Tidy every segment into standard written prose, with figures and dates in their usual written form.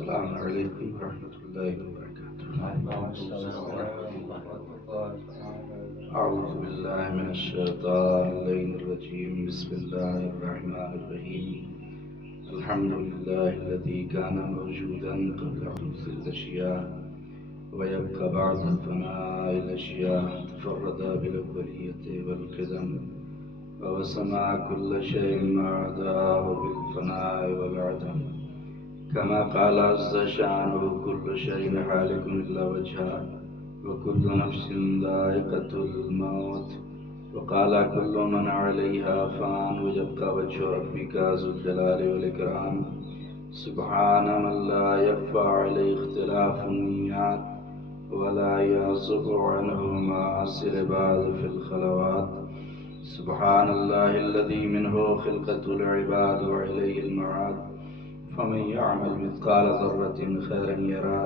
السلام علیکم ورحمۃ اللہ وبرکاتہ. اعوذ باللہ من الشیطان اللعین الرجیم. بسم اللہ الرحمن الرحیم. الحمد للہ الذی کان موجودا قبل حدوث الاشیاء ويبقى بعد فناء الاشیاء. تفرد بالاولیۃ والقدم وسمع كل شيء ما عداه بالفناء والعدم. كما قال عز شانه كل شيء هالك إلا وجهه وكل نفس ذائقة الموت. وقال كل من عليها فان ويبقى وجه ربك ذو الجلال والإكرام. سبحان من لا يخفى عليه اختلاف النيات ولا يعزب عنه معاصي العباد في الخلوات. سبحان الله الذي منه خلقة العباد وإليه المعاد. فمن يعمل مثقال ذرة خيرا يرى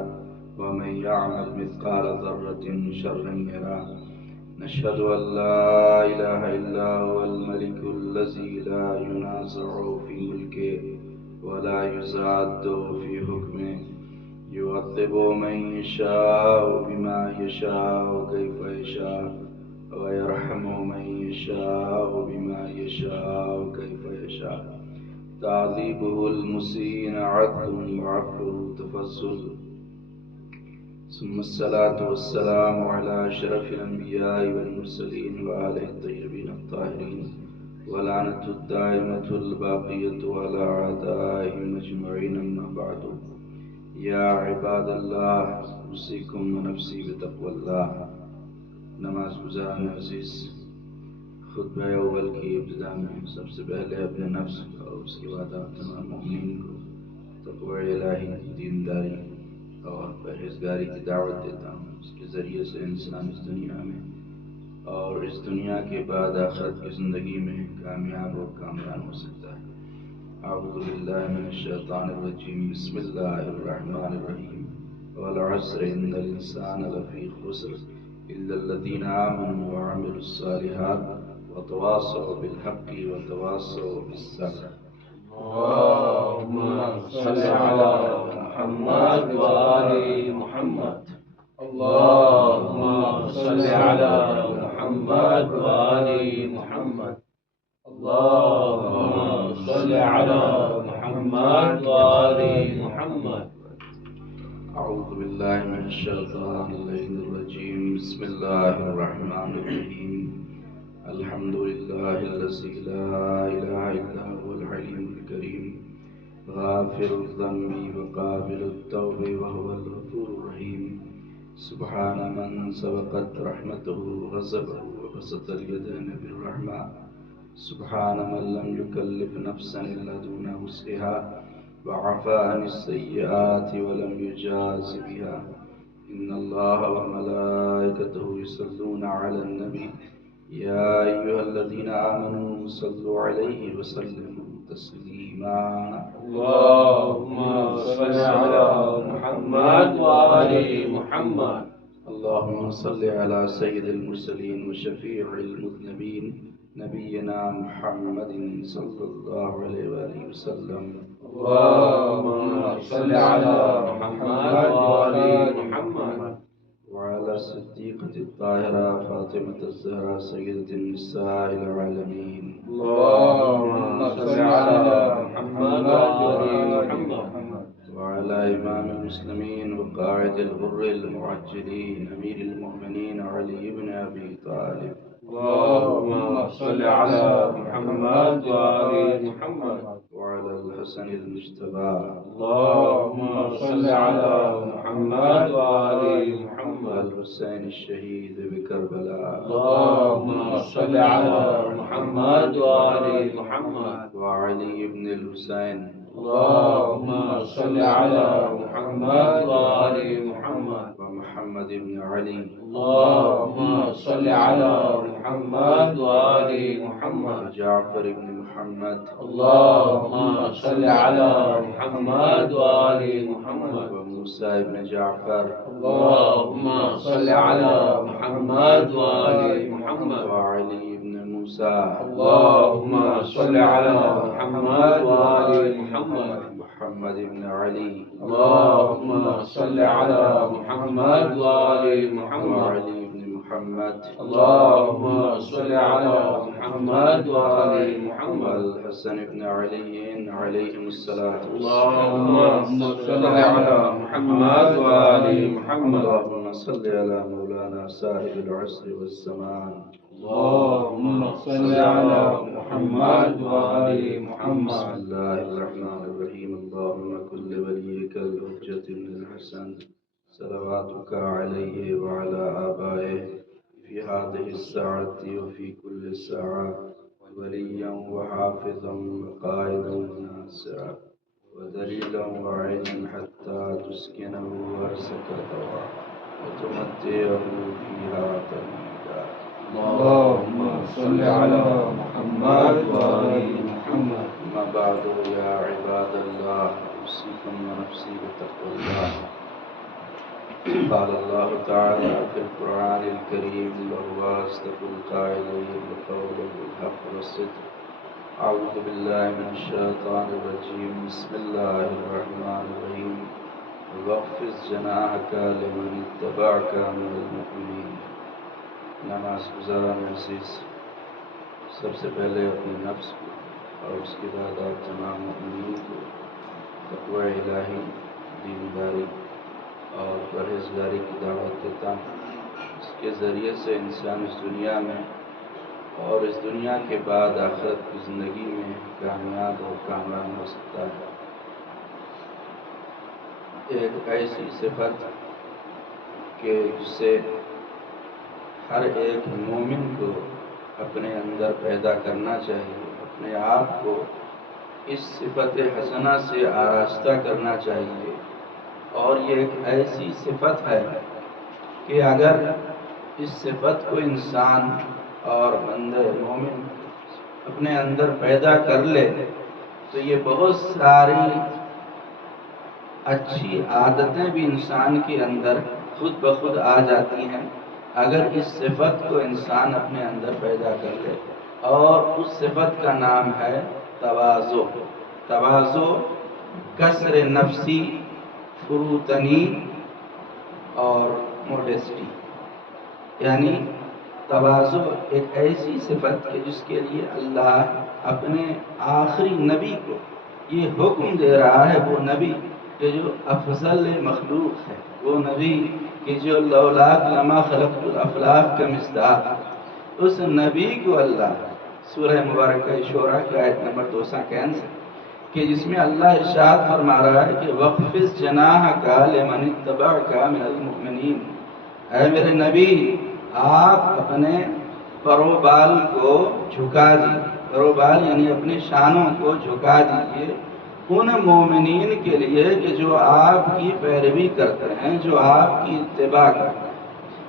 ومن يعمل مثقال ذرة شرا يرى. نشهد أن لا إله إلا هو الملك الذي لا ينازع في ملكه ولا يزاد في حكمه. يعذب من يشاء بما يشاء كيف يشاء ويرحم من يشاء بما يشاء كيف يشاء. تعذيبه المسيء عدل وعفوه تفضل. ثم الصلاة والسلام على أشرف الأنبياء والمرسلين وآله الطيبين الطاهرين ولعنة الدائمة الباقية على أعدائهم أجمعين. أما بعد. يا عباد الله أوصيكم ونفسي بتقوى الله. نماز گزاران عزیز، خطبہ اول کی ابتدا میں سب سے پہلے اپنے نفس اور اس کے بعد تمام مومنین کو تقوی الہی، دینداری اور پرہیزگاری کی دعوت دیتا ہوں. اس کے ذریعے سے انسان اس دنیا میں اور اس دنیا کے بعد آخرت کی زندگی میں کامیاب اور کامران ہو سکتا ہے. اعوذ باللہ من الشیطان الرجیم. بسم اللہ الرحمن الرحیم. والعصر ان الانسان لفی خسر الا الذین آمنوا وعملوا الصالحات وتواصوا بالحق وتواصوا بالصبر. اللهم صل على محمد وآل محمد. اللهم صل على محمد وآل محمد. اللهم صل على محمد وآل محمد. اعوذ باللہ من الشیطان اللعین الرجیم. بسم اللہ الرحمن الرحیم. الحمد للہ الذی لا الہ الا هو الحلیم الکریم غافر الذنب وقابل التوب وهو الغفور الرحیم. سبحان من سبقت رحمته غضبه وبسط اليدين بالرحمة. سبحان من لم يكلف نفسا إلا دون وسعها وعفى عن السيئات ولم يجاز بها. إن الله وملائكته يصلون على النبي يا أيها الذين آمنوا صلوا عليه وسلموا تسليما. اللهم صل على محمد وآل محمد. اللهم صل على سيد المرسلين وشفيع المذنبين نبينا محمد صلى الله عليه وآله وسلم. اللهم صل على محمد وآل محمد. وعلى الصديقة الطاهرة فاطمة الزهراء سيدة النساء العالمين. اللهم صل على محمد وآل محمد. وعلى إمام المسلمين وقائد الغر المعجلين أمير المؤمنين علي بن أبي طالب. اللهم صل على محمد وآل محمد. وعلى الحسن المجتبى. اللهم صل على محمد وآل محمد. والحسين الشهيد بكربلاء. اللهم صل على محمد وآل محمد. وعلي بن الحسين. اللهم صل على محمد وآل محمد. ومحمد بن علي. اللهم صل على محمد وآل محمد. وجعفر بن محمد. اللهم صل على محمد وآل محمد. وموسى بن جعفر. اللهم صل على محمد وآل محمد. وعلي بن موسى اللهم صل على محمد وآل محمد. محمد بن علي اللهم صل على محمد وآل محمد. وعلي بن محمد اللهم صل على محمد وآل محمد. والحسن بن علي عليهم الصلاة اللهم صل على محمد وآل محمد. اللهم صل على مولانا صاحب العصر والزمان. اللهم صل على محمد وآل محمد. بسم الله الرحمن الرحيم. اللهم كل وليك الحجة بن الحسن صلواتك عليه وعلى آبائه في هذه الساعة وفي كل ساعة وليا وحافظا وقائدا وناصرا ودليلا وعينا حتى تسكنه أرضك طوعا وتمتعه فيها طويلا. اللهم صل على محمد وآل محمد. أما بعد يا عباد الله أوصيكم ونفسي بتقوى الله. قال الله تعالى في القرآن الكريم وهو أصدق القائلين بقوله الحق والصدق. أعوذ بالله من الشيطان الرجيم. بسم الله الرحمن الرحيم. واخفض جناحك لمن اتبعك من المؤمنين. نماز گزاران عزیز، سب سے پہلے اپنے نفس کو اور اس کے بعد آپ تمام مؤمنین کو تقوی الہی، دینداری اور پرہیزگاری کی دعوت دیتا ہوں. اس کے ذریعے سے انسان اس دنیا میں اور اس دنیا کے بعد آخرت کی زندگی میں کامیاب اور کامران ہو سکتا ہے. ایک ایسی صفت کہ جسے ہر ایک مومن کو اپنے اندر پیدا کرنا چاہیے، اپنے آپ کو اس صفت حسنہ سے آراستہ کرنا چاہیے. اور یہ ایک ایسی صفت ہے کہ اگر اس صفت کو انسان اور بندہ مومن اپنے اندر پیدا کر لے تو یہ بہت ساری اچھی عادتیں بھی انسان کے اندر خود بخود آ جاتی ہیں اگر اس صفت کو انسان اپنے اندر پیدا کر لے. اور اس صفت کا نام ہے تواضع. تواضع، کسر نفسی، فروتنی اور موڈیسٹی. یعنی تواضع ایک ایسی صفت کہ جس کے لیے اللہ اپنے آخری نبی کو یہ حکم دے رہا ہے. وہ نبی کہ جو افضل مخلوق ہے، وہ نبی کہ جو لولاک لما خلقت الافلاک کا مصداق، اس نبی کو اللہ سورہ مبارکہ شورى کی آیت نمبر 251 سے کہ جس میں اللہ ارشاد فرما رہا ہے کہ وَخْفِضْ جَنَاحَكَ لِمَنِ اتَّبَعَكَ مِنَ الْمُؤْمِنِينَ. اے میرے نبی، آپ اپنے پروبال کو جھکا دیجیے. پروبال یعنی اپنے شانوں کو جھکا دیجیے ان مومنین کے لیے کہ جو آپ کی پیروی کرتے ہیں، جو آپ کی اتباع کرتے ہیں.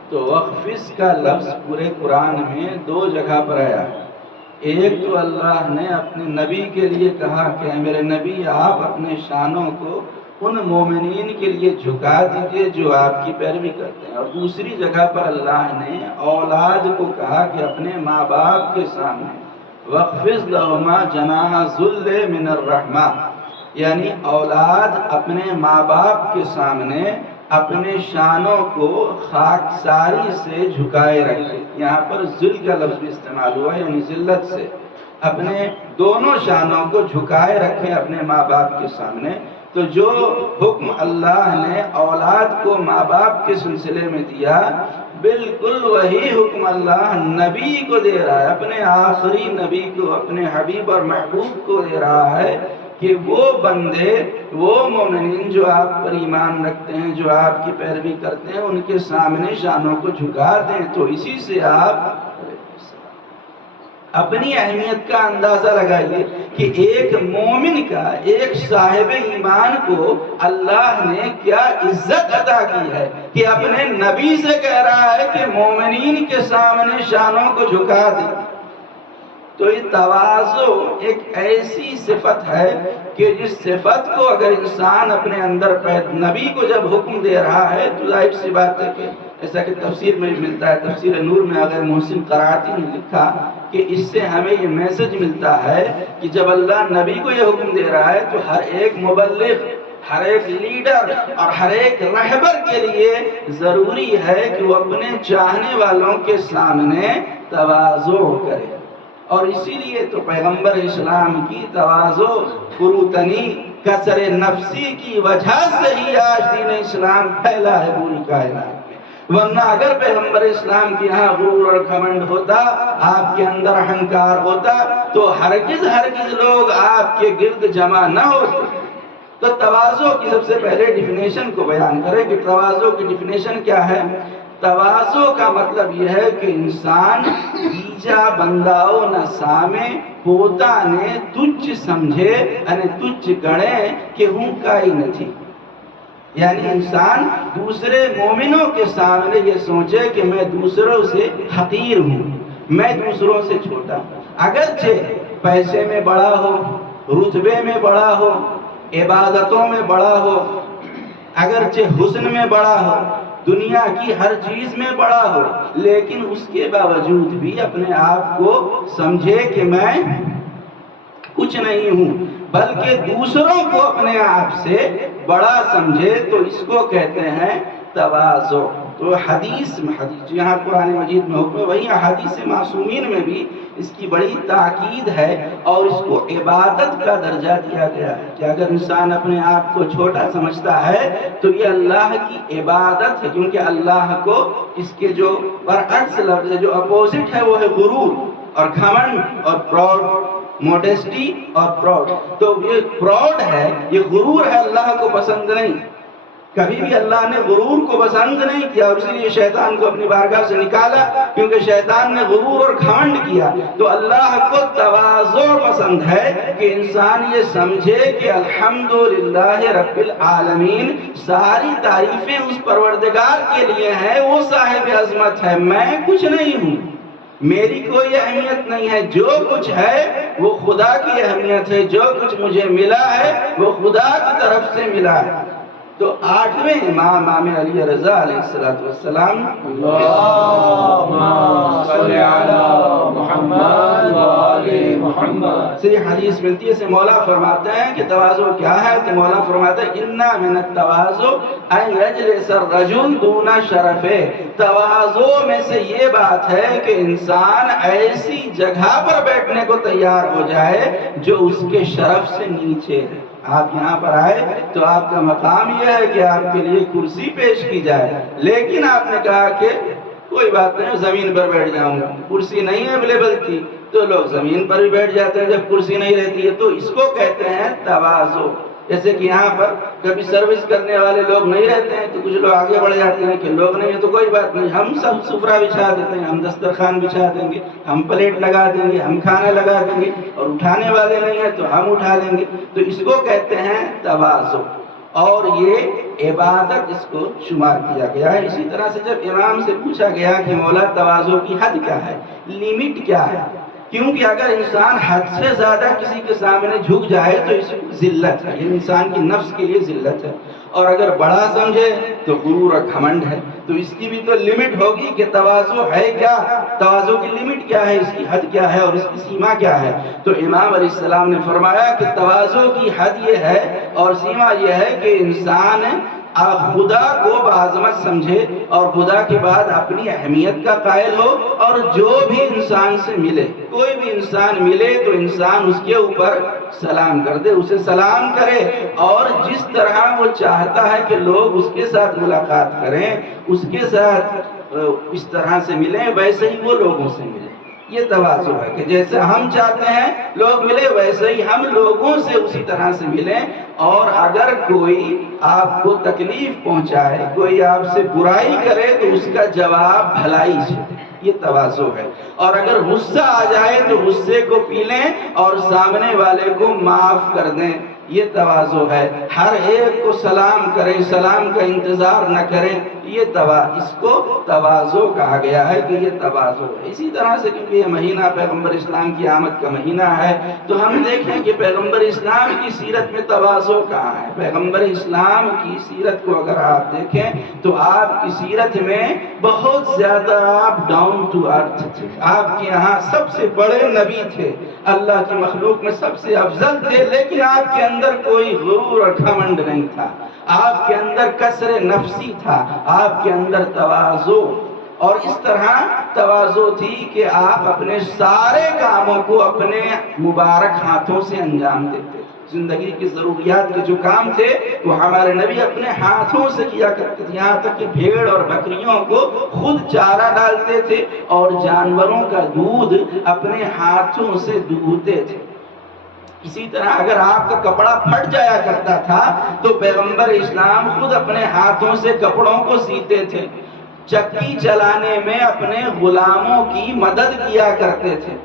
تو وخفض کا لفظ پورے قرآن میں 2 جگہ پر آیا ہے. ایک تو اللہ نے اپنے نبی کے لیے کہا کہ اے میرے نبی، آپ اپنے شانوں کو ان مومنین کے لیے جھکا دیجئے جو آپ کی پیروی کرتے ہیں. اور دوسری جگہ پر اللہ نے اولاد کو کہا کہ اپنے ماں باپ کے سامنے وَخْفِضْ لَهُمَا جَنَاحَ الذُّلِّ مِنَ الرَّحْمَةِ. یعنی اولاد اپنے ماں باپ کے سامنے اپنے شانوں کو خاکساری سے جھکائے رکھے. یہاں پر ذل کا لفظ بھی استعمال ہوا ہے، یعنی ذلت سے اپنے دونوں شانوں کو جھکائے رکھیں اپنے ماں باپ کے سامنے. تو جو حکم اللہ نے اولاد کو ماں باپ کے سلسلے میں دیا، بالکل وہی حکم اللہ نبی کو دے رہا ہے، اپنے آخری نبی کو، اپنے حبیب اور محبوب کو دے رہا ہے کہ وہ بندے، وہ مومنین جو آپ پر ایمان رکھتے ہیں، جو آپ کی پیروی کرتے ہیں، ان کے سامنے شانوں کو جھکا دیں. تو اسی سے آپ اپنی اہمیت کا اندازہ لگائیے کہ ایک مومن کا، ایک صاحب ایمان کو اللہ نے کیا عزت عطا کی ہے کہ اپنے نبی سے کہہ رہا ہے کہ مومنین کے سامنے شانوں کو جھکا دیں. تو یہ تواضع ایک ایسی صفت ہے کہ جس صفت کو اگر انسان اپنے اندر نبی کو جب حکم دے رہا ہے تو ظاہر سی بات ہے کہ ایسا کہ تفسیر میں ملتا ہے، تفسیر نور میں اگر محسن قرائتی نے لکھا کہ کہ اس سے ہمیں یہ میسج ملتا ہے کہ جب اللہ نبی کو یہ حکم دے رہا ہے تو ہر ایک مبلغ، ہر ایک لیڈر اور ہر ایک رہبر کے لیے ضروری ہے کہ وہ اپنے چاہنے والوں کے سامنے تواضع کرے. اور اسی لیے تو پیغمبر اسلام کی تواضع، فروتنی، کسر نفسی کی وجہ سے ہی آج دین اسلام پھیلا ہے پوری کائنات میں. ورنہ اگر پیغمبر اسلام کے یہاں غرور اور گھمنڈ ہوتا، آپ کے اندر اہنکار ہوتا، تو ہرگز لوگ آپ کے گرد جمع نہ ہوتے. تو تواضع کی سب سے پہلے ڈیفینیشن کو بیان کریں کہ تواضع کی ڈیفینیشن کیا ہے. تواضع کا مطلب یہ ہے کہ انسان بیجا بنداؤ نہ سامے ہوتا نے تجھ سمجھے یعنی تجھ گڑے کہ ہوں کائی نتھی. یعنی انسان دوسرے مومنوں کے سامنے یہ سوچے کہ میں دوسروں سے حقیر ہوں، میں دوسروں سے چھوٹا ہوں. اگرچہ پیسے میں بڑا ہو، رتبے میں بڑا ہو، عبادتوں میں بڑا ہو، اگرچہ حسن میں بڑا ہو، دنیا کی ہر چیز میں بڑا ہو، لیکن اس کے باوجود بھی اپنے آپ کو سمجھے کہ میں کچھ نہیں ہوں، بلکہ دوسروں کو اپنے آپ سے بڑا سمجھے، تو اس کو کہتے ہیں تواضع. تو حدیث یہاں قرآن مجید میں حکم ہے، وہیں احادیث معصومین میں بھی اس کی بڑی تاکید ہے اور اس کو عبادت کا درجہ دیا گیا ہے کہ اگر انسان اپنے آپ کو چھوٹا سمجھتا ہے تو یہ اللہ کی عبادت ہے، کیونکہ اللہ کو اس کے جو برعکس لفظ ہے، جو اپوزٹ ہے، وہ ہے غرور اور گھمنڈ اور پراؤڈ، موڈیسٹی اور پراؤڈ. تو یہ پراؤڈ ہے، یہ غرور ہے، اللہ کو پسند نہیں. کبھی بھی اللہ نے غرور کو پسند نہیں کیا اور اسی لیے شیطان کو اپنی بارگاہ سے نکالا، کیونکہ شیطان نے غرور اور گھمنڈ کیا. تو اللہ کو تواضع پسند ہے کہ انسان یہ سمجھے کہ الحمدللہ رب العالمین، ساری تعریفیں اس پروردگار کے لیے ہیں، وہ صاحب عظمت ہے، میں کچھ نہیں ہوں، میری کوئی اہمیت نہیں ہے. جو کچھ ہے وہ خدا کی اہمیت ہے، جو کچھ مجھے ملا ہے وہ خدا کی طرف سے ملا ہے. تو 8ویں امام امام علی رضا علیہ السلام اللہم صلی علی محمد و آل محمد سے حدیث ملتی ہے، سے مولا فرماتے ہیں کہ تواضع کیا ہے. تو مولا فرماتے ہیں انا من التواضع ان یجلس الرجل دون شرفه. تواضع میں سے یہ بات ہے کہ انسان ایسی جگہ پر بیٹھنے کو تیار ہو جائے جو اس کے شرف سے نیچے ہے. آپ یہاں پر آئے تو آپ کا مقام یہ ہے کہ آپ کے لیے کرسی پیش کی جائے، لیکن آپ نے کہا کہ کوئی بات نہیں، زمین پر بیٹھ جاؤں گا. کرسی نہیں اویلیبل تھی تو لوگ زمین پر بھی بیٹھ جاتے ہیں جب کرسی نہیں رہتی ہے. تو اس کو کہتے ہیں تواضع. جیسے کہ یہاں پر کبھی سروس کرنے والے لوگ نہیں رہتے ہیں تو کچھ لوگ آگے بڑھ جاتے ہیں کہ لوگ نہیں ہے تو کوئی بات نہیں، ہم سب سفرہ بچھا دیتے ہیں، ہم دسترخوان بچھا دیں گے، ہم پلیٹ لگا دیں گے، ہم کھانا لگا دیں گے، اور اٹھانے والے نہیں ہیں تو ہم اٹھا دیں گے. تو اس کو کہتے ہیں تواضع، اور یہ عبادت اس کو شمار کیا گیا ہے. اسی طرح سے جب امام سے پوچھا گیا کہ مولا تواضع کی حد کیا ہے، لیمٹ کیا ہے، کیونکہ اگر انسان حد سے زیادہ کسی کے سامنے جھک جائے تو اس کو ذلت ہے، یہ انسان کی نفس کے لیے ذلت ہے. اور اگر بڑا سمجھے تو غرور اور گھمنڈ ہے. تو اس کی بھی تو لمٹ ہوگی کہ تواضع ہے کیا، تواضع کی لمٹ کیا ہے، اس کی حد کیا ہے اور اس کی سیما کیا ہے. تو امام علیہ السلام نے فرمایا کہ تواضع کی حد یہ ہے اور سیما یہ ہے کہ انسان خدا کو بعظمت سمجھے اور خدا کے بعد اپنی اہمیت کا قائل ہو، اور جو بھی انسان سے ملے، کوئی بھی انسان ملے تو انسان اس کے اوپر سلام کر دے، اسے سلام کرے، اور جس طرح وہ چاہتا ہے کہ لوگ اس کے ساتھ ملاقات کریں، اس کے ساتھ اس طرح سے ملیں، ویسے ہی وہ لوگوں سے ملیں. یہ تواضع ہے کہ جیسے ہم چاہتے ہیں لوگ ملے ویسے ہی ہم لوگوں سے اسی طرح سے ملیں. اور اگر کوئی آپ کو تکلیف پہنچائے، کوئی آپ سے برائی کرے تو اس کا جواب بھلائی سے دیں، یہ تواضع ہے. اور اگر غصہ آ جائے تو غصے کو پی لیں اور سامنے والے کو معاف کر دیں. یہ تواضع ہے. ہر ایک کو سلام کرے، سلام کا انتظار نہ کرے، اس کو تواضع کہا گیا ہے کہ یہ تواضع ہے. اسی طرح سے کیونکہ یہ مہینہ پیغمبر اسلام کی آمد کا مہینہ ہے تو ہم دیکھیں کہ پیغمبر اسلام کی سیرت میں تواضع کہاں ہے. پیغمبر اسلام کی سیرت کو اگر آپ دیکھیں تو آپ کی سیرت میں بہت زیادہ آپ ڈاؤن ٹو ارتھ تھے. آپ کے یہاں سب سے بڑے نبی تھے، اللہ کی مخلوق میں سب سے افضل تھے، لیکن آپ کے اندر کوئی غرور اور گھمنڈ نہیں تھا. آپ کے اندر کسر نفسی تھا، آپ کے اندر تواضع، اور اس طرح تواضع تھی کہ آپ اپنے سارے کاموں کو اپنے مبارک ہاتھوں سے انجام دیتے تھے. زندگی کی ضروریات کے جو کام تھے وہ ہمارے نبی اپنے ہاتھوں سے کیا کرتے تھے. یہاں تک کہ بھیڑ اور بکریوں کو خود چارہ ڈالتے تھے اور جانوروں کا دودھ اپنے ہاتھوں سے دھوتے تھے. اسی طرح اگر آپ کا کپڑا پھٹ جایا کرتا تھا تو پیغمبر اسلام خود اپنے ہاتھوں سے کپڑوں کو سیتے تھے. چکی چلانے میں اپنے غلاموں کی مدد کیا کرتے تھے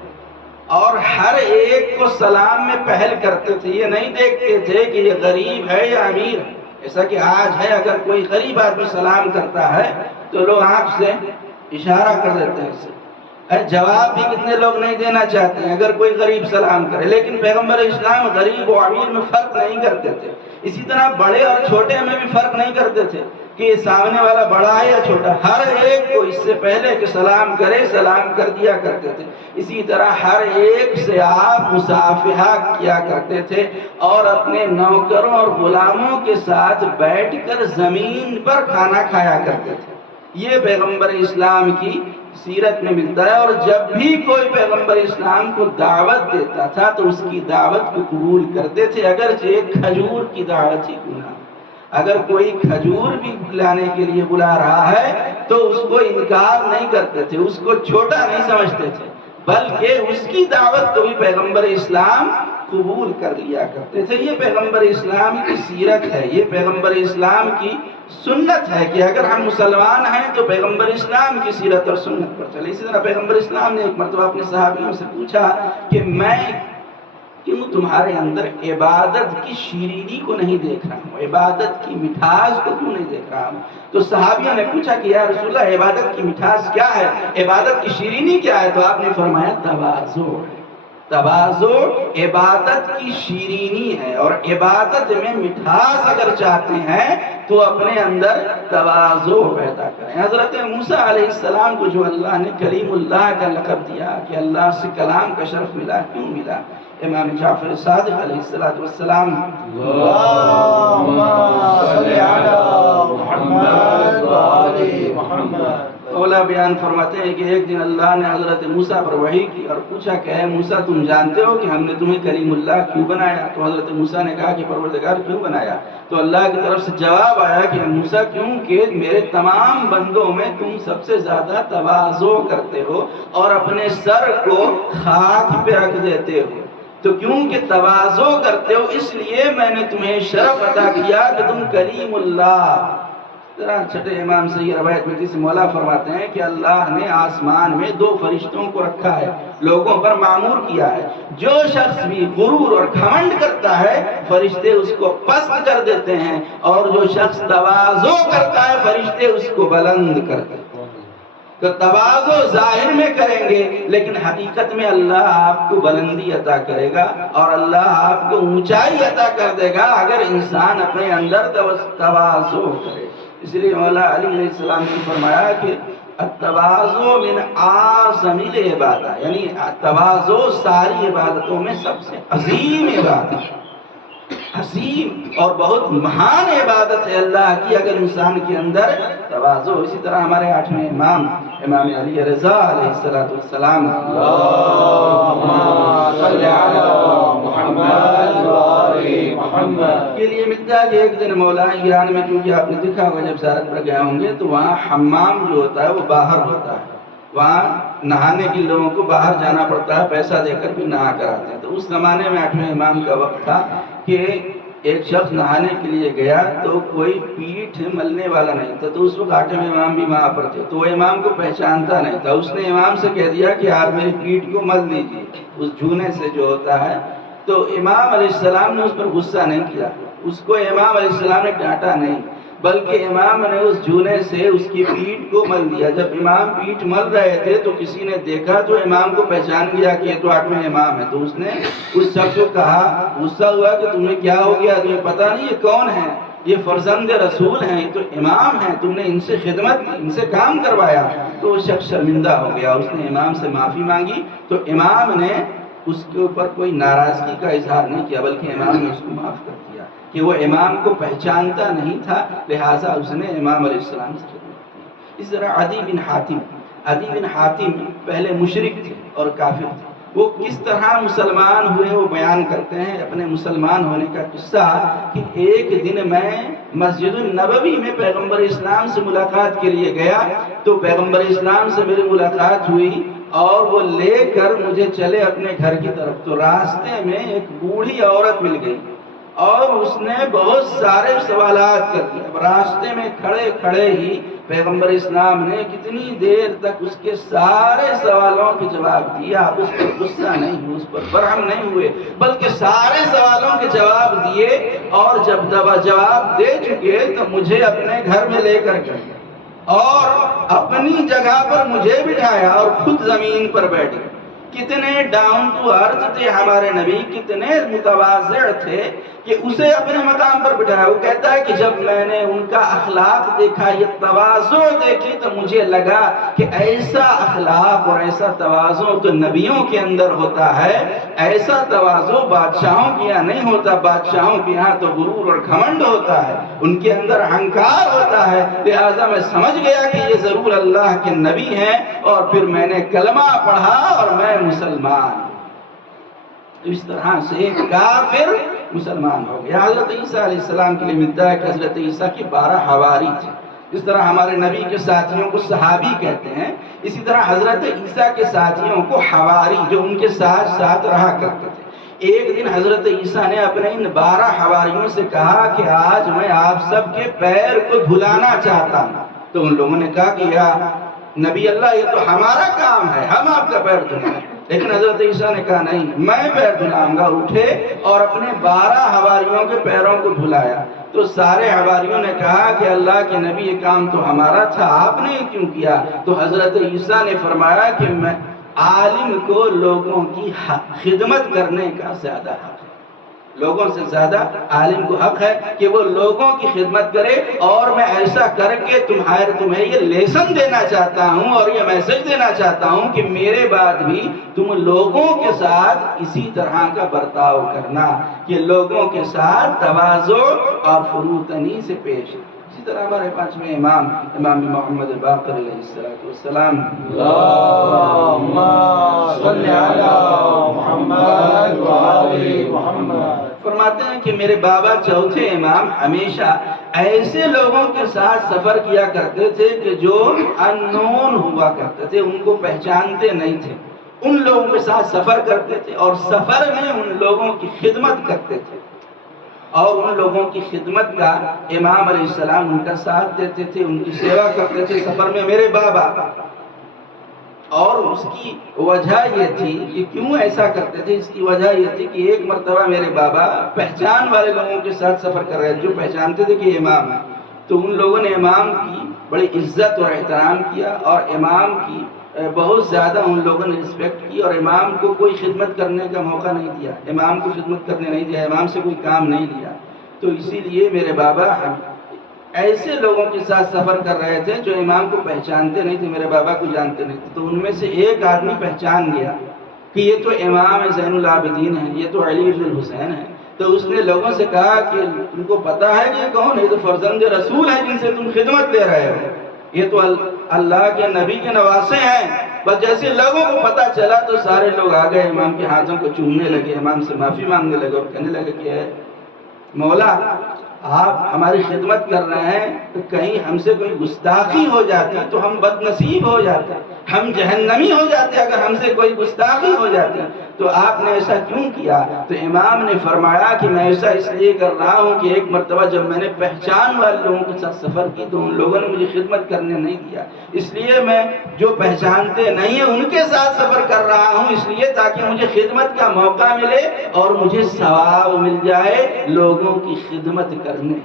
اور ہر ایک کو سلام میں پہل کرتے تھے. یہ نہیں دیکھتے تھے کہ یہ غریب ہے یا امیر ہے. ایسا کہ آج ہے اگر کوئی غریب آدمی سلام کرتا ہے تو لوگ آنکھ سے اشارہ کر دیتے ہیں. جواب بھی کتنے لوگ نہیں دینا چاہتے ہیں اگر کوئی غریب سلام کرے. لیکن پیغمبر اسلام غریب و امیر میں فرق نہیں کرتے تھے. اسی طرح بڑے اور چھوٹے میں بھی فرق نہیں کرتے تھے کہ یہ سامنے والا بڑا ہے یا چھوٹا. ہر ایک کو اس سے پہلے کہ سلام کرے سلام کر دیا کرتے تھے. اسی طرح ہر ایک سے آپ مصافحہ کیا کرتے تھے اور اپنے نوکروں اور غلاموں کے ساتھ بیٹھ کر زمین پر کھانا کھایا کرتے تھے. یہ پیغمبر اسلام کی سیرت میں ملتا ہے. اور جب بھی کوئی پیغمبر اسلام کو دعوت دیتا تھا تو اس کی دعوت کو قبول کرتے تھے، اگرچہ ایک کھجور کی دعوت ہی کیوں نہ. اگر کوئی کھجور بھی لانے کے لیے بلا رہا ہے تو اس کو انکار نہیں کرتے تھے، اس کو چھوٹا نہیں سمجھتے تھے، بلکہ اس کی دعوت کو بھی پیغمبر اسلام قبول کر لیا کرتے تھے. یہ پیغمبر اسلام کی سیرت ہے، یہ پیغمبر اسلام کی سنت ہے کہ اگر ہم مسلمان ہیں تو پیغمبر اسلام کی سیرت اور سنت پر چلے. اسی طرح پیغمبر اسلام نے ایک مرتبہ اپنے صحابیوں سے پوچھا کہ میں کیوں تمہارے اندر عبادت کی شیرینی کو نہیں دیکھ رہا ہوں، عبادت کی مٹھاس کو کیوں نہیں دیکھ رہا ہوں. تو صحابیوں نے پوچھا کہ یا رسول اللہ عبادت کی مٹھاس کیا ہے، عبادت کی شیرینی کیا ہے؟ تو آپ نے فرمایا تواضع. تواضع عبادت کی شیرینی ہے، اور عبادت میں مٹھاس اگر چاہتے ہیں تو اپنے اندر تواضع پیدا کریں. حضرت موسیٰ علیہ السلام کو جو اللہ نے کلیم اللہ کا لقب دیا کہ اللہ سے کلام کا شرف ملا، کیوں ملا؟ امام جعفر صادق علیہ السلام اللہم صلی علی محمد و آل محمد اولا بیان فرماتے ہیں کہ ایک دن اللہ نے حضرت موسیٰ پر وحی کی اور پوچھا کہ اے موسیٰ تم جانتے ہو کہ ہم نے تمہیں کلیم اللہ کیوں بنایا؟ تو حضرت موسیٰ نے کہا کہ پروردگار کیوں بنایا؟ تو اللہ کی طرف سے جواب آیا کہ موسیٰ کیونکہ میرے تمام بندوں میں تم سب سے زیادہ تواضع کرتے ہو اور اپنے سر کو خاک پہ رکھ دیتے ہو. تو کیونکہ تواضع کرتے ہو اس لیے میں نے تمہیں شرف عطا کیا کہ تم کلیم اللہ. ذرا چھٹے امام سے یہ روایت ملتی سے مولا فرماتے ہیں کہ اللہ نے آسمان میں 2 فرشتوں کو رکھا ہے، لوگوں پر معمور کیا ہے. جو شخص بھی غرور اور گھمنڈ کرتا ہے فرشتے اس کو پست کر دیتے ہیں، اور جو شخص تواضع کرتا ہے فرشتے اس کو بلند کرتے ہیں. تو تواضع ظاہر میں کریں گے لیکن حقیقت میں اللہ آپ کو بلندی عطا کرے گا اور اللہ آپ کو اونچائی عطا کر دے گا اگر انسان اپنے اندر تواضع کرے. اس لیے مولا علی علیہ السلام نے فرمایا کہ التواضع من اعظم العبادات، یعنی تواضع ساری عبادتوں میں سب سے عظیم عبادت، عظیم اور بہت مہان عبادت ہے اللہ کی اگر انسان کے اندر تواضع. اسی طرح ہمارے 8ویں امام امام علی رضا علیہ السلام اللہم صلی علی محمد و آل محمد کے لیے ملتا ہے کہ ایک دن مولا ایران میں، کیونکہ آپ نے دیکھا ہوگا جب زیارت پر گئے ہوں گے تو وہاں حمام جو ہوتا ہے وہ باہر ہوتا ہے، وہاں نہانے کے لوگوں کو باہر جانا پڑتا ہے، پیسہ دے کر بھی نہا کر آتے ہیں. تو اس زمانے میں 8ویں امام کا وقت تھا کہ ایک شخص نہانے کے لیے گیا تو کوئی پیٹھ ملنے والا نہیں تھا. تو اس وقت 8ویں امام بھی وہاں پر تھے تو وہ امام کو پہچانتا نہیں تھا. اس نے امام سے کہہ دیا کہ آپ میری پیٹھ کو مل دیجیے، اس جھونے سے جو ہوتا ہے تو امام علیہ السلام نے اس پر غصہ نہیں کیا، اس کو امام علیہ السلام نے ڈانٹا نہیں، بلکہ امام نے اس جونے سے اس کی پیٹھ کو مل دیا۔ جب امام پیٹھ مل رہے تھے تو کسی نے دیکھا تو امام کو پہچان گیا کہ یہ تو 8ویں امام ہے، تو اس نے اس شخص کو کہا، غصہ ہوا کہ تمہیں کیا ہو گیا، تمہیں پتہ نہیں یہ کون ہے؟ یہ فرزند رسول ہیں، یہ تو امام ہیں، تم نے ان سے خدمت کی، ان سے کام کروایا۔ تو وہ شخص شرمندہ ہو گیا، اس نے امام سے معافی مانگی، تو امام نے اس کے اوپر کوئی ناراضگی کا اظہار نہیں کیا، بلکہ امام نے اس کو معاف کر دیا کہ وہ امام کو پہچانتا نہیں تھا، لہٰذا اس نے امام علیہ السلام سے خدمت کی۔ اس طرح عدی بن حاتم پہلے مشرک تھے اور کافر تھے، وہ کس طرح مسلمان ہوئے وہ بیان کرتے ہیں اپنے مسلمان ہونے کا قصہ، کہ ایک دن میں مسجد النبوی میں پیغمبر اسلام سے ملاقات کے لیے گیا، تو پیغمبر اسلام سے میری ملاقات ہوئی اور وہ لے کر مجھے چلے اپنے گھر کی طرف، تو راستے میں ایک بوڑھی عورت مل گئی اور اس نے بہت سارے سوالات کر دیے۔ اب راستے میں کھڑے کھڑے ہی پیغمبر اسلام نے کتنی دیر تک اس کے سارے سوالوں کے جواب دیا، اس پر غصہ نہیں ہوئے، اس پر برہم نہیں ہوئے، بلکہ سارے سوالوں کے جواب دیے، اور جب جواب دے چکے تو مجھے اپنے گھر میں لے کر گئے اور اپنی جگہ پر مجھے بٹھایا اور خود زمین پر بیٹھ گئے۔ کتنے ڈاؤن ٹو ارتھ تھے ہمارے نبی، کتنے متواضع تھے کہ اسے اپنے مقام پر بٹھایا۔ وہ کہتا ہے کہ جب میں نے ان کا اخلاق دیکھا، یہ تواضع دیکھی، تو مجھے لگا کہ ایسا اخلاق اور ایسا تواضع تو نبیوں کے اندر ہوتا ہے، ایسا تواضع بادشاہوں کے یہاں نہیں ہوتا۔ بادشاہوں کے یہاں تو غرور اور گھمنڈ ہوتا ہے، ان کے اندر اہنکار ہوتا ہے۔ لہٰذا میں سمجھ گیا کہ یہ ضرور اللہ کے نبی ہیں، اور پھر میں نے کلمہ پڑھا اور میں مسلمان۔ اس طرح سے کافر مسلمان ہو گیا۔ حضرت عیسیٰ علیہ السلام کے لیے ملتا ہے کہ حضرت عیسیٰ کے 12 حواری تھے۔ اس طرح ہمارے نبی کے ساتھیوں کو صحابی کہتے ہیں، اسی طرح حضرت عیسیٰ کے ساتھیوں کو حواری، جو ان کے ساتھ ساتھ رہا کرتے تھے۔ ایک دن حضرت عیسیٰ نے اپنے ان 12 حواریوں سے کہا کہ آج میں آپ سب کے پیر کو دھلانا چاہتا ہوں۔ تو ان لوگوں نے کہا کہ یا نبی اللہ، یہ تو ہمارا کام ہے، ہم آپ کا پیر دھلائیں۔ لیکن حضرت عیسیٰ نے کہا نہیں، میں پیر دھلاؤں گا۔ اٹھے اور اپنے 12 حواریوں کے پیروں کو دھلایا۔ تو سارے حواریوں نے کہا کہ اللہ کے نبی، یہ کام تو ہمارا تھا، آپ نے کیوں کیا؟ تو حضرت عیسیٰ نے فرمایا کہ میں عالم کو لوگوں کی خدمت کرنے کا زیادہ حق ہے، لوگوں سے زیادہ عالم کو حق ہے کہ وہ لوگوں کی خدمت کرے، اور میں ایسا کر کے تمہیں یہ لیسن دینا چاہتا ہوں اور یہ میسج دینا چاہتا ہوں کہ میرے بعد بھی تم لوگوں کے ساتھ اسی طرح کا برتاؤ کرنا، کہ لوگوں کے ساتھ تواضع اور فروتنی سے پیش۔ اسی طرح ہمارے 5ویں امام محمد باقر علیہ السلام، اللہم صلی علی محمد وآل محمد، فرماتے ہیں کہ میرے بابا چوتھے امام ہمیشہ ایسے لوگوں کے ساتھ سفر کیا کرتے تھے کہ جو اننون ہوا کرتے تھے، ان کو پہچانتے نہیں تھے، ان لوگوں کے ساتھ سفر کرتے تھے، اور سفر میں ان لوگوں کی خدمت کرتے تھے، اور ان لوگوں کی خدمت کا امام علیہ السلام ان کا ساتھ دیتے تھے، ان کی سیوا کرتے تھے سفر میں میرے بابا۔ اور اس کی وجہ یہ تھی کہ کیوں ایسا کرتے تھے، اس کی وجہ یہ تھی کہ ایک مرتبہ میرے بابا پہچان والے لوگوں کے ساتھ سفر کر رہے تھے، جو پہچانتے تھے کہ امام ہے، تو ان لوگوں نے امام کی بڑی عزت اور احترام کیا، اور امام کی بہت زیادہ ان لوگوں نے رسپیکٹ کی، اور امام کو کوئی خدمت کرنے کا موقع نہیں دیا، امام کو خدمت کرنے نہیں دیا، امام سے کوئی کام نہیں لیا۔ تو اسی لیے میرے بابا ایسے لوگوں کے ساتھ سفر کر رہے تھے جو امام کو پہچانتے نہیں تھے، میرے بابا کو جانتے نہیں تھے، تو ان میں سے ایک آدمی پہچان گیا کہ یہ تو امام زین العابدین ہے، یہ تو علی بن الحسین ہے۔ تو اس نے لوگوں سے کہا کہ تم کو پتا ہے کہ یہ کون ہے؟ یہ تو فرزند رسول ہے جن سے تم خدمت لے رہے ہو، یہ تو اللہ کے نبی کے نواسے ہیں۔ بس جیسے لوگوں کو پتا چلا تو سارے لوگ آ گئے، امام کے ہاتھوں کو چومنے لگے، امام سے معافی مانگنے لگے، اور کہنے لگے کہ مولا آپ ہماری خدمت کر رہے ہیں، تو کہیں ہم سے کوئی گستاخی ہو جاتی تو ہم بد نصیب ہو جاتے، ہم جہنمی ہو جاتے اگر ہم سے کوئی گستاخی ہو جاتی۔ تو آپ نے ایسا کیوں کیا؟ تو امام نے فرمایا کہ میں ایسا اس لیے کر رہا ہوں کہ ایک مرتبہ جب میں نے پہچان والے لوگوں کے ساتھ سفر کی تو ان لوگوں نے مجھے خدمت کرنے نہیں دیا، اس لیے میں جو پہچانتے نہیں ہیں ان کے ساتھ سفر کر رہا ہوں، اس لیے تاکہ مجھے خدمت کا موقع ملے اور مجھے ثواب مل جائے لوگوں کی خدمت کرنے۔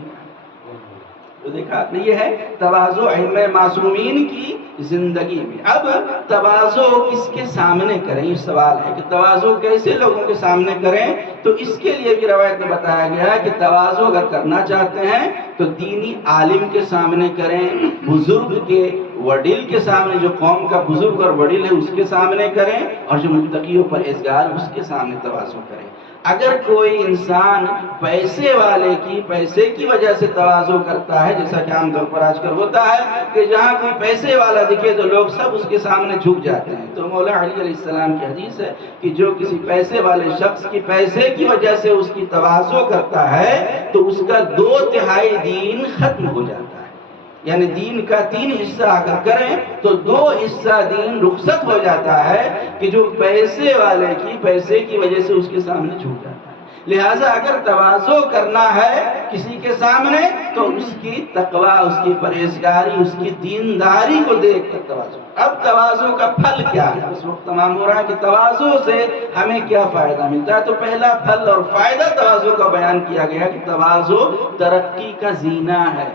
تو دیکھا آپ نے، یہ ہے تواضع ائمہ معصومین کی زندگی میں۔ اب تواضع کس کے سامنے کریں، یہ سوال ہے کہ تواضع کیسے لوگوں کے سامنے کریں؟ تو اس کے لیے بھی روایت میں بتایا گیا ہے کہ تواضع اگر کرنا چاہتے ہیں تو دینی عالم کے سامنے کریں، بزرگ کے وڈیل کے سامنے، جو قوم کا بزرگ اور وڈیل ہے اس کے سامنے کریں، اور جو متقی و پرہیزگار اس کے سامنے تواضع کریں۔ اگر کوئی انسان پیسے کی وجہ سے تواضع کرتا ہے، جیسا کہ عام طور پر آج کل ہوتا ہے کہ جہاں کوئی پیسے والا دکھے تو لوگ سب اس کے سامنے جھک جاتے ہیں، تو مولا علی علیہ السلام کی حدیث ہے کہ جو کسی پیسے والے شخص کی پیسے کی وجہ سے اس کی تواضع کرتا ہے تو اس کا 2/3 دین ختم ہو جاتا ہے، یعنی دین کا 3 حصہ اگر کریں تو 2 حصہ دین رخصت ہو جاتا ہے کہ جو پیسے والے کی پیسے کی وجہ سے اس کے سامنے جھک جاتا ہے۔ لہٰذا اگر تواضع کرنا ہے کسی کے سامنے تو اس کی تقوی، اس کی پرہیزگاری، اس کی دینداری کو دیکھ کر تواضع۔ اب تواضع کا پھل کیا ہے؟ اس وقت تمام ہو رہا ہے کہ تواضع سے ہمیں کیا فائدہ ملتا ہے۔ تو پہلا پھل اور فائدہ تواضع کا بیان کیا گیا کہ تواضع ترقی کا زینہ ہے،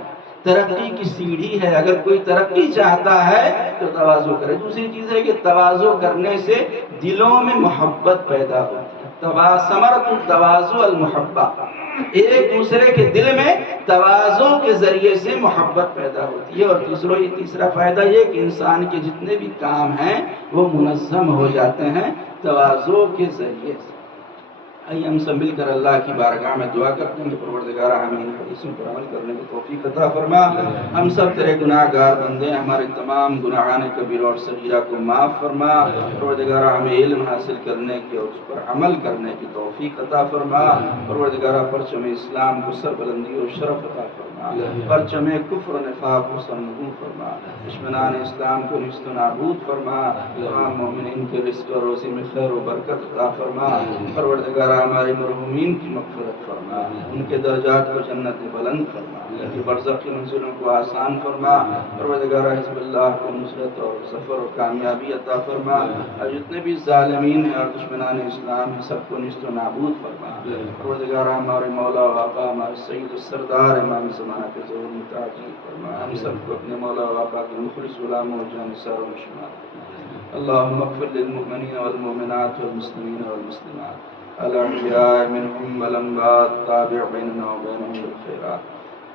ترقی کی سیڑھی ہے۔ اگر کوئی ترقی چاہتا ہے تو تواضع کرے۔ دوسری چیز ہے کہ تواضع کرنے سے دلوں میں محبت پیدا ہوتی ہے۔ ثمرۃ التواضع المحبہ، ایک دوسرے کے دل میں تواضع کے ذریعے سے محبت پیدا ہوتی ہے۔ اور تیسرا فائدہ یہ کہ انسان کے جتنے بھی کام ہیں وہ منظم ہو جاتے ہیں تواضع کے ذریعے سے۔ آئیے ہم سب مل کر اللہ کی بارگاہ میں دعا کرتے ہیں کہ پروردگار ہمیں ان حدیثوں پر عمل کرنے کی توفیق عطا فرما۔ ہم سب تیرے گناہ گار بندے ہیں، ہمارے تمام گناہان کبیرہ اور صغیرہ کو معاف فرما۔ پروردگار ہمیں علم حاصل کرنے کی اور اس پر عمل کرنے کی توفیق عطا فرما۔ پروردگار پرچم اسلام کو سربلندی و شرف عطا فرما، پرچم کفر و نفاق کو سرنگون فرما، دشمنان اسلام کو نیست و نابود فرما، تمام مومنین کے رزق و روزی میں خیر و برکت عطا فرما۔ پروردگار ہمارے مرحومین کی مغفرت فرما، ان کے درجات کو جنت بلند فرما، ان کی برزخ کی منزلوں کو آسان فرما۔ پروردگار حزب اللہ کو نصرت اور ظفر اور کامیابی عطا فرما، اور جتنے بھی ظالمین ہیں اور دشمنان اسلام ہیں سب کو نیست و نابود فرما۔ پروردگار ہمارے مولا و آقا، ہمارے سید السردار امام زمانہ کے ظہور متعجل فرما، ہم سب کو اپنے مولا و آقا کے مخلص غلاموں و جانثار و شمار فرما۔ اللہم اغفر للمؤمنین والمؤمنات والمسلمین والمسلمات الأحياء منهم والأموات، تابع بيننا وبينهم بالخيرات،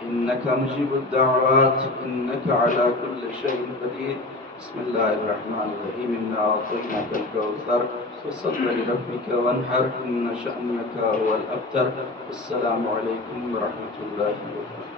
إنك مجيب الدعوات، إنك على كل شيء قدير۔ بسم الله الرحمن الرحيم، إنا أعطيناك الكوثر فصل لربك وانحر إن شأنك هو الأبتر۔ السلام عليكم ورحمة الله وبركاته۔